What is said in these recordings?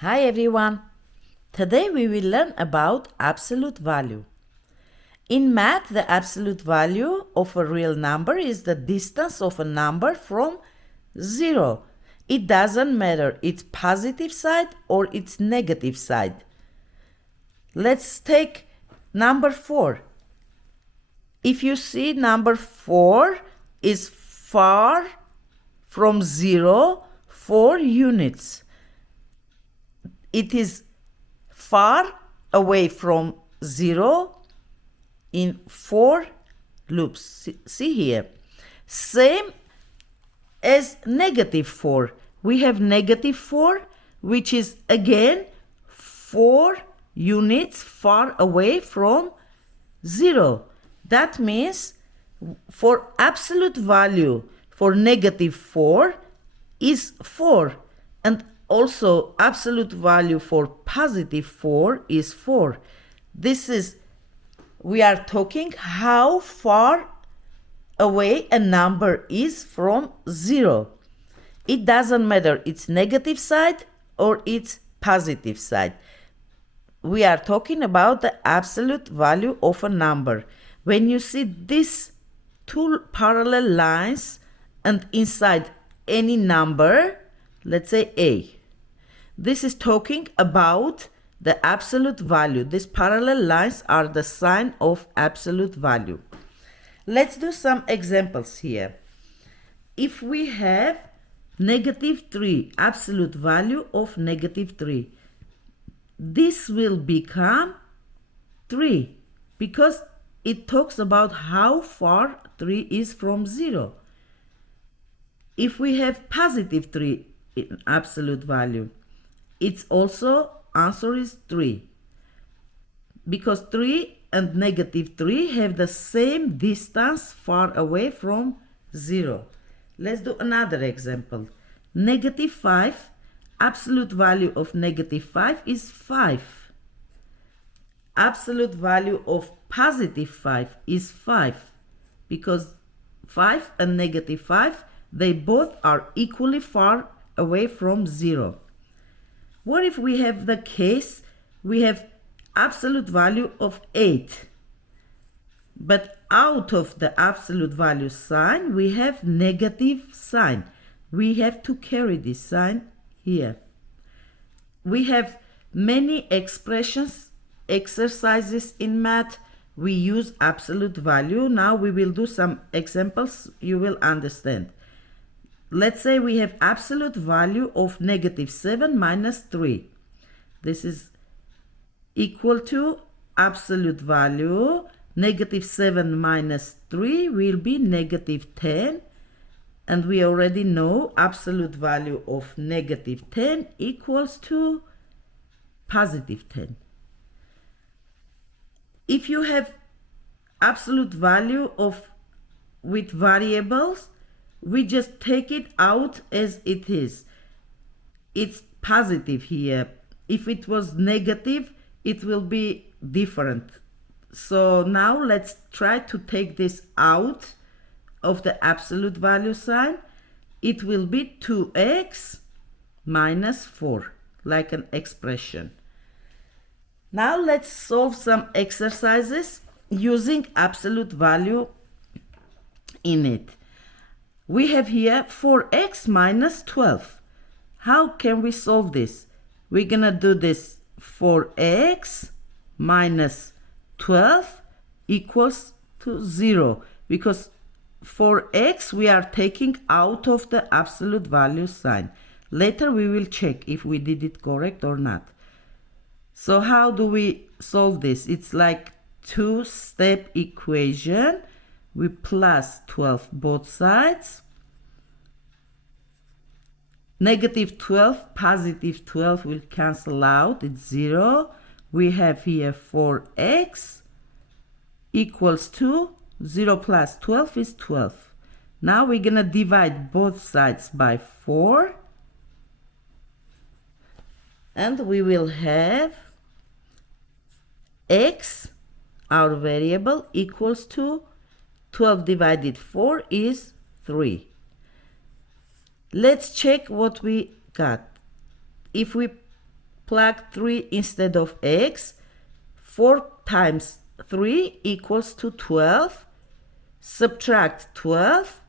Hi everyone! Today we will learn about absolute value. In math, the absolute value of a real number is the distance of a number from 0. It doesn't matter its positive side or its negative side. Let's take number 4. If you see number 4 is far from 0 4 units. It is far away from 0 in 4 loops. See here. Same as negative 4. We have negative 4, which is again 4 units far away from 0. That means for absolute value for negative 4 is 4, and also absolute value for positive 4 is 4. We are talking how far away a number is from 0. It doesn't matter its negative side or its positive side. We are talking about the absolute value of a number. When you see these two parallel lines and inside any number, let's say A, this is talking about the absolute value. These parallel lines are the sign of absolute value. Let's do some examples here. If we have negative 3, absolute value of negative 3, this will become 3 because it talks about how far 3 is from 0. If we have positive 3 in absolute value, it's also answer is 3 because 3 and negative 3 have the same distance far away from 0. Let's do another example. Negative 5, absolute value of negative 5 is 5. Absolute value of positive 5 is 5 because 5 and negative 5, they both are equally far away from 0. What if we have the case we have absolute value of 8, but out of the absolute value sign we have negative sign. We have to carry this sign here. We have many exercises in math. We use absolute value. Now we will do some examples you will understand. Let's say we have absolute value of negative 7 minus 3. This is equal to absolute value. Negative 7 minus 3 will be negative 10. And we already know absolute value of negative 10 equals to positive 10. If you have absolute value of with variables, we just take it out as it is. It's positive here. If it was negative, it will be different. So now let's try to take this out of the absolute value sign. It will be 2x minus 4, like an expression. Now let's solve some exercises using absolute value in it. We have here 4x minus 12. How can we solve this? We're gonna do this 4x minus 12 equals to 0 because 4x we are taking out of the absolute value sign. Later we will check if we did it correct or not. So how do we solve this? It's like two-step equation. We plus 12 both sides. Negative 12, positive 12 will cancel out. It's 0. We have here 4x equals to 0 plus 12 is 12. Now we're going to divide both sides by 4. And we will have x, our variable, equals to 12 divided 4 is 3. Let's check what we got. If we plug 3 instead of x. 4 times 3 equals to 12. Subtract 12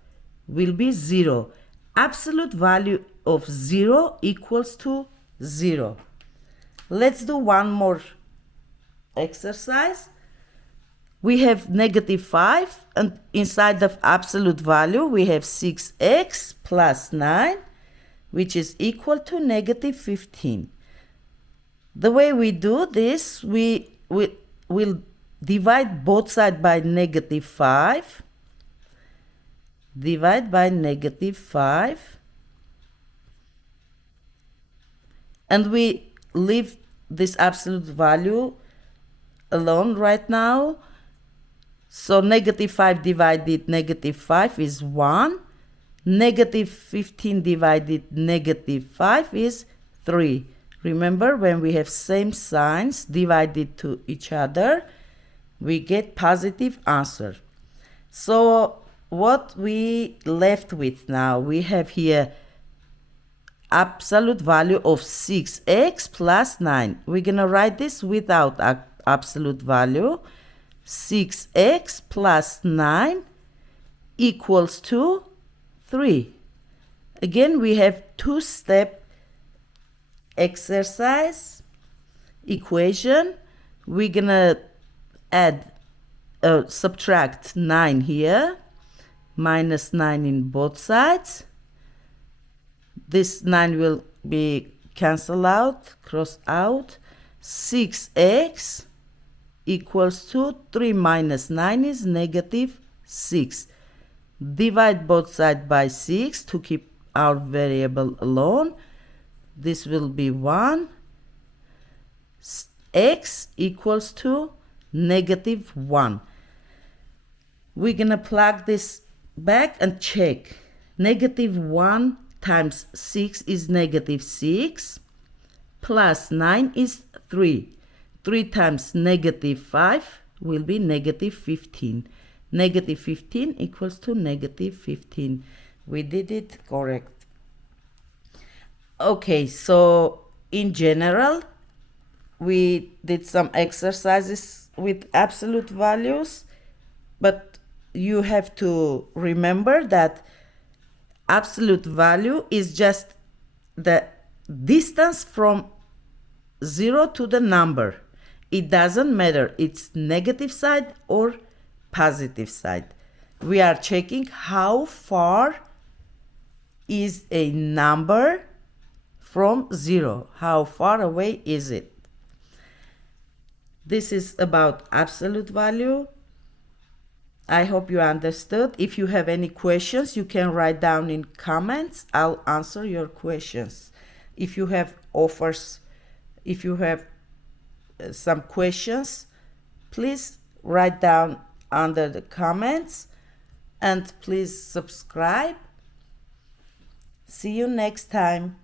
will be 0. Absolute value of 0 equals to 0. Let's do one more exercise. We have negative 5, and inside of absolute value we have 6x plus 9, which is equal to negative 15. The way we do this, we will divide both sides by negative 5. Divide by negative 5. And we leave this absolute value alone right now. So negative 5 divided negative 5 is 1. Negative 15 divided negative 5 is 3. Remember, when we have same signs divided to each other, we get positive answer. So what we left with now, we have here absolute value of 6x plus 9. We're going to write this without absolute value. 6x plus 9 equals to 3. Again, we have two-step exercise equation. We're going to subtract 9 here, minus 9 in both sides. This 9 will be cancelled out, cross out. 6x equals to 3 minus 9 is negative 6. Divide both sides by 6 to keep our variable alone. This will be 1. X equals to negative 1. We're going to plug this back and check. Negative 1 times 6 is negative 6. Plus 9 is 3. 3 times negative 5 will be negative 15. Negative 15 equals to negative 15. We did it correct. Okay, so in general, we did some exercises with absolute values, but you have to remember that absolute value is just the distance from 0 to the number. It doesn't matter, it's negative side or positive side. We are checking how far is a number from 0. How far away is it? This is about absolute value. I hope you understood. If you have any questions, you can write down in comments. I'll answer your questions. If you have offers, if you have some questions, please write down under the comments, and please subscribe. See you next time.